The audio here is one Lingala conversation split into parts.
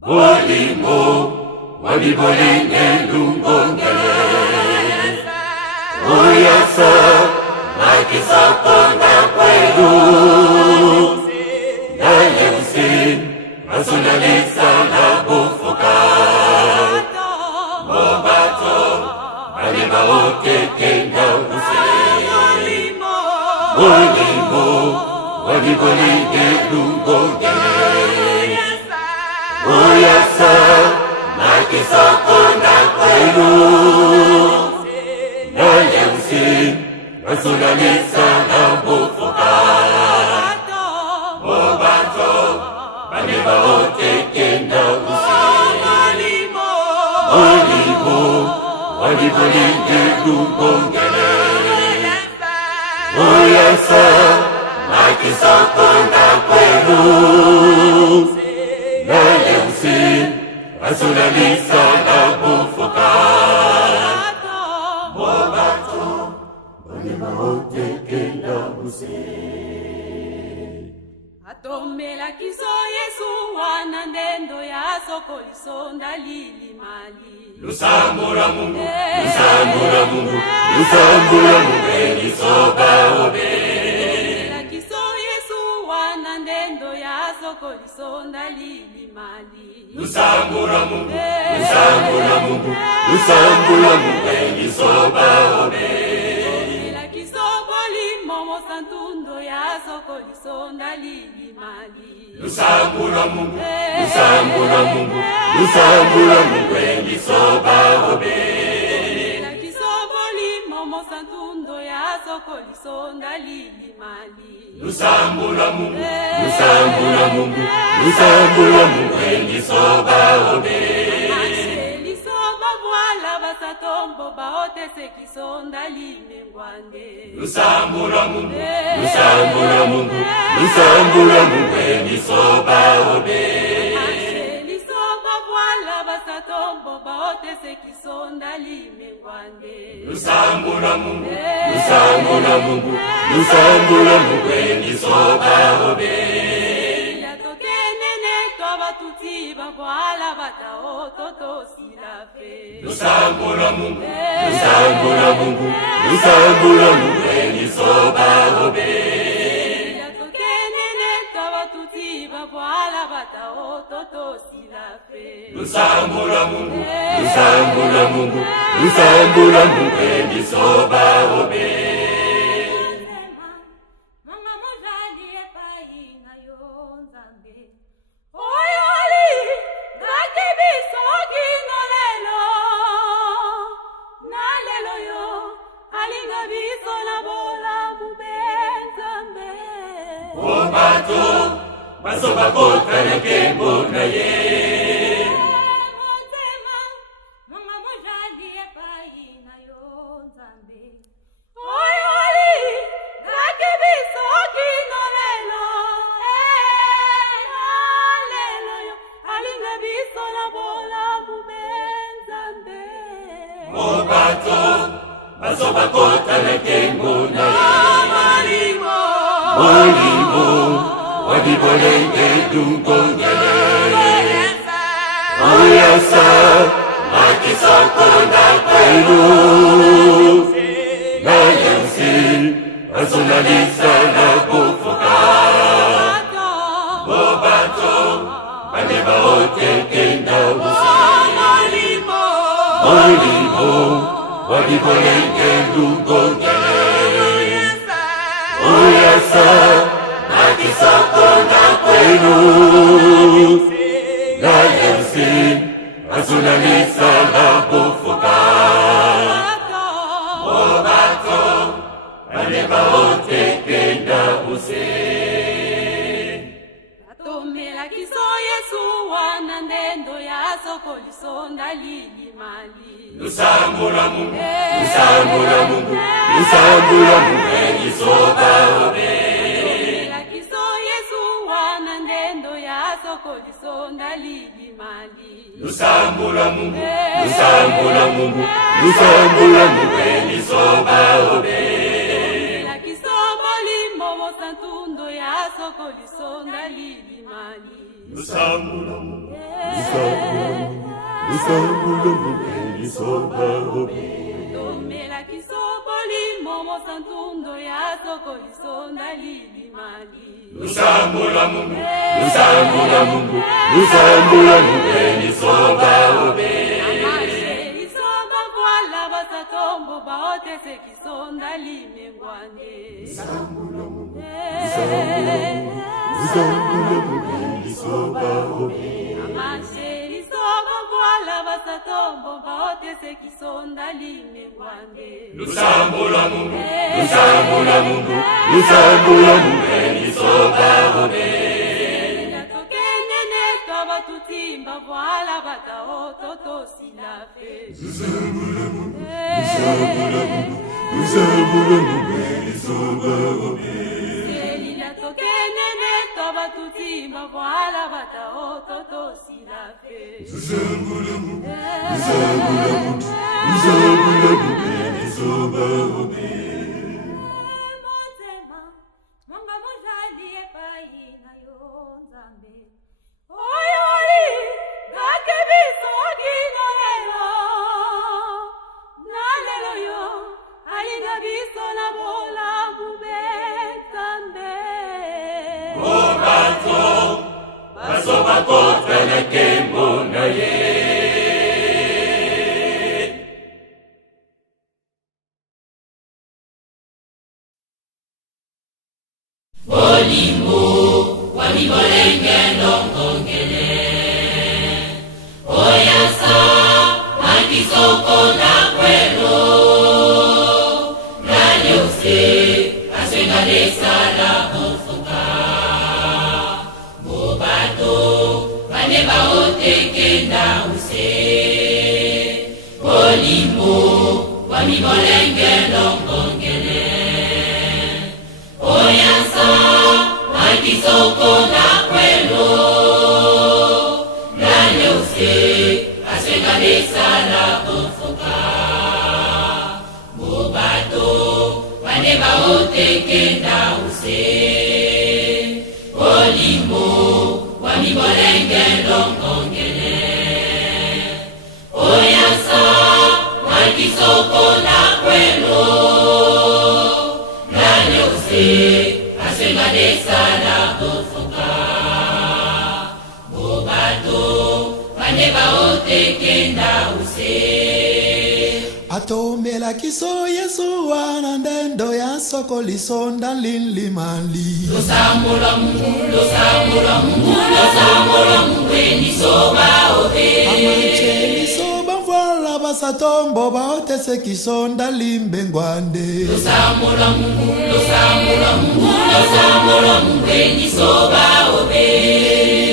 Bolingo, wabibolinge lungongele. Uyasa, nakisa konda kwelu. Naye usin, rasunalisa na bufuka. Mobato, alima oke kenda usin. Bolingo, wabibolinge lungongele. Uyasa, nakisa konda kwelu. Naye usin, rasunalisa na bufuka. Mobato, alima oke kenda usin. Bolingo, wabibolinge lungongele. Uyasa, nakisa konda kwelu. Naye usin, rasunalisa na bufuka. Mobato, alima oke kenda usin. Atomela kiso Yesu wana ndendo ya soko lisonda lili mali. Lusambura Mungu, lusambura Mungu, lusambura Mungu elisoba obe. Atomela kiso Yesu wana ndendo ya soko lisonda lili mali. Lusambura Mungu, lusambura Mungu, lusambura Mungu elisoba obe. Atomela kiso bolimo mosantundo ya soko lisonda lili mali. Lusambura Mungu, lusambura Mungu, lusambura Mungu elisoba obe. Atomela kiso bolimo mosantundo ya soko lisonda lili mali. Lusambura Mungu, lusambura Mungu, lusambura Mungu elisoba obe. Lisoba voila basatombo baote sekisonda limengwande. Lusambura Mungu, lusambura Mungu, lusambura Mungu elisoba obe. Lisoba voila basatombo baote sekisonda limengwande. Lusambura Mungu, lusambura Mungu, lusambura Mungu elisoba obe. Yatokenene kwa batuti bagwala bataototo silafe. Lusambura Mungu, lusambura Mungu, lusambura Mungu elisoba obe. Yatokenene kwa batuti bagwala bataototo silafe. Lusambura Mungu, lusambura Mungu, lusambura Mungu elisoba obe. Mama mujali epai na yo nzambe. Oyoli ngake biso kino lelo. Na lelo yo alinga biso na bola mubenzambe. Mobato, basoba kota na kembo na ye. Motema mama mujali epai na yo nzambe. Oyoli ngake biso kino lelo. Lelo yo alinga biso na bola mubenzambe. Mobato, basoba kota na kembo na ye. Bolingo, wabibolinge lungongele. Uyasa, nakisa konda kwelu. Naye usin, rasunalisa na bufuka. Mobato, alima oke kenda usin. Bolingo, wabibolinge lungongele. Uyasa, nakisa konda kwelu. Naye usin, rasunalisa na bufuka. Mobato, alima oke kenda usin. Atomela kiso Yesu wana ndendo ya soko lisonda lili mali. Lusambura Mungu, lusambura Mungu, lusambura Mungu elisoba obe. Atomela kiso Yesu wana ndendo ya soko lisonda lili mali. Lusambura Mungu, lusambura Mungu, lusambura Mungu elisoba obe. Atomela kiso bolimo mosantundo ya soko lisonda lili mali. Lusambura Mungu, Lusambula mube lisoba obe. Tomela kisoboli momo santundo ya soko lisonda lilimali. Lusambula mube, lusambula mube, lusambula mube lisoba obe. Amashe lisoba kwala basatombo baote se kisonda limengwane. Lusambula mube, lusambula mube lisoba obe. Amashe lisoba kwala basatombo baote se kisonda limengwane. Lusambula mube, lusambula mube, lusambula mube lisoba obe. Natokenene toba tutimba voila bata ototo silafe. Lusambula mube, lusambula mube, lusambula mube lisoba obe. Natokenene toba tutimba voila bata ototo silafe. Lusambula mube, lusambula mube, lusambula mube lisoba obe. Motema, monga mojali epai na yo nzambe. Oyoli, gake biso gino lelo. Na lelo yo, alinga biso na bola mube nzambe. Baso bakotwa na kembo na ye. Olimo, wamibolenge ndongongele. Oyasa, makisoko na kwelo. Nanyose, aswenga lesala ofuka. Mobato, baneba otekenda use. Olimo, wamibolenge ndongongele. Oyasa, makisoko na kwelo. Nanyose, aswenga lesala ofuka. Mobato, baneba otekenda use. Olimo, wamibolenge ndongongele. Oyasa, makisoko na kwelo. Nanyose, aswenga lesala ofuka. Mobato, baneba otekenda use. Atomela kiso Yesu wana ndendo ya soko lisonda lilimali. Lusambula Mungu, lusambula Mungu, lusambula Mungu lisoba obe. Amache lisoba voila basatombo baote se kisonda limbengwande. Lusambula Mungu, lusambula Mungu, lusambula Mungu lisoba obe.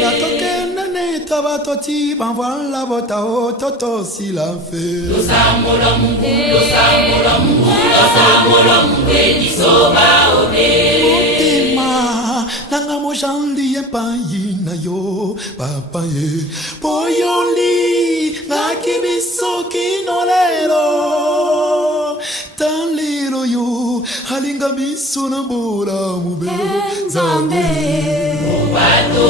Natokenene toba toti banvoila bota ototo silafe. Lusambula Mungu, lusambula Mungu, lusambula Mungu lisoba obe. Mutima nanga mojandi epai na yo papa ye. Poyoli ngakibiso kinolelo. Talero yo halinga biso na bora mube zambe. Mobato,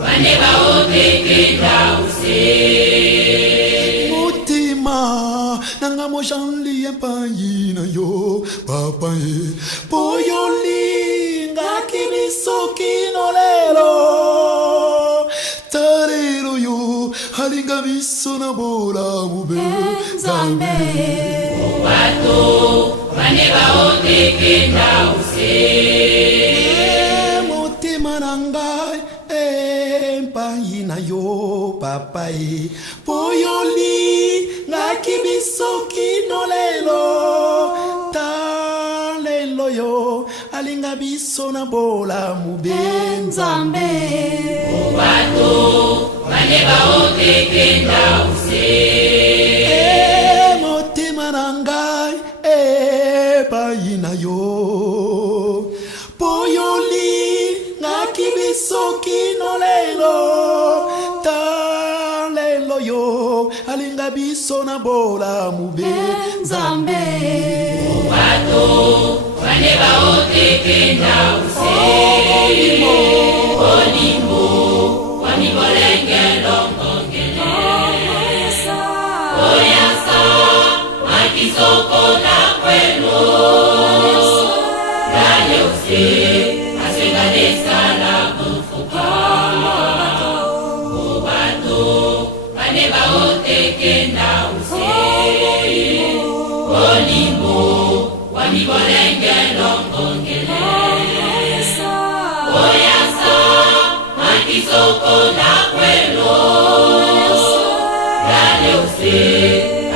baneba otekenda use. Mutima nanga mojandi epai na yo papa ye. Poyoli ngakibiso kinolelo. Talero yo halinga biso na bora mube zambe. Mobato, baneba otekenda use. Mutima nangai epai na yo papa ye. Poyoli ngakibiso kinolelo. Talelo yo alinga biso na bola mube nzambe. Mobato, baneba otekenda use. Mutima nangai epai na yo. Poyoli ngakibiso kinolelo. Talelo yo alinga biso na bola mube nzambe. Mobato, baneba otekenda use. Olimo, wamibolenge ndongongele. akisoko na kwenu nale usi asengane sala bufuka ubatu bane baoteke na usi olimo wamibolenge longongele oyasa akisoko na kwenu nale usi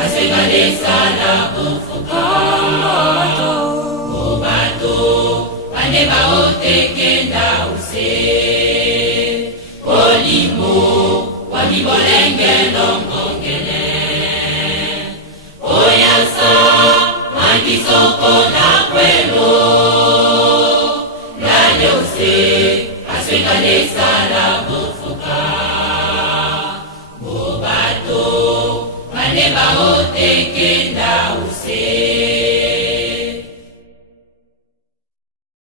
asengane sala bufuka ubatu bane baoteke na usi olimo wamibolenge longongele oyasa akisoko na kwenu nale usi asengane sala bufuka ubatu bane baoteke na usi